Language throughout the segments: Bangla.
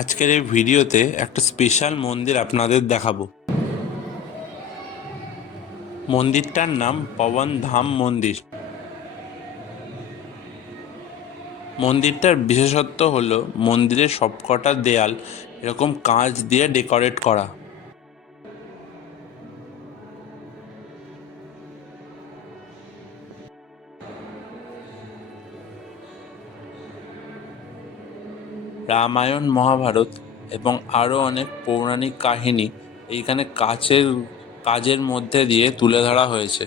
আজকের এই ভিডিওতে একটা স্পেশাল মন্দির আপনাদের দেখাবো। মন্দিরটার নাম পবন ধাম মন্দির। মন্দিরটার বিশেষত্ব হলো মন্দিরের সবকটা দেয়াল এরকম কাঁচ দিয়ে ডেকোরেট করা। রামায়ণ, মহাভারত এবং আরও অনেক পৌরাণিক কাহিনী এইখানে কাজের মধ্যে দিয়ে তুলে ধরা হয়েছে।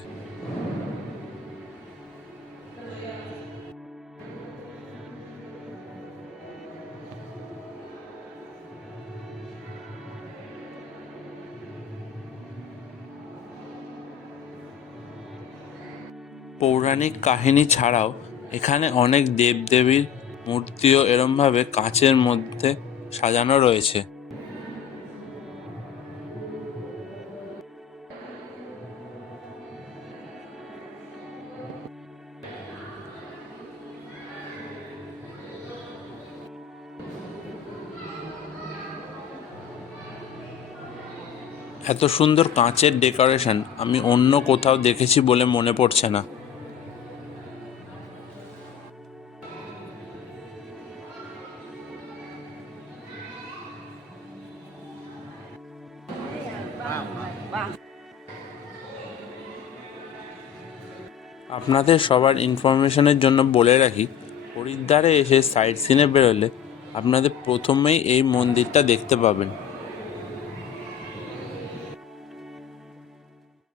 পৌরাণিক কাহিনী ছাড়াও এখানে অনেক দেবদেবীর মূর্তিও এরমভাবে কাঁচের মধ্যে সাজানো রয়েছে। এত সুন্দর কাঁচের ডেকোরেশন আমি অন্য কোথাও দেখেছি বলে মনে পড়ছে না। আপনাদের সবার ইনফরমেশনের জন্য বলে রাখি, হরিদ্বারে এসে সাইট সিনে বেরোলে আপনাদের প্রথমেই এই মন্দিরটা দেখতে পাবেন।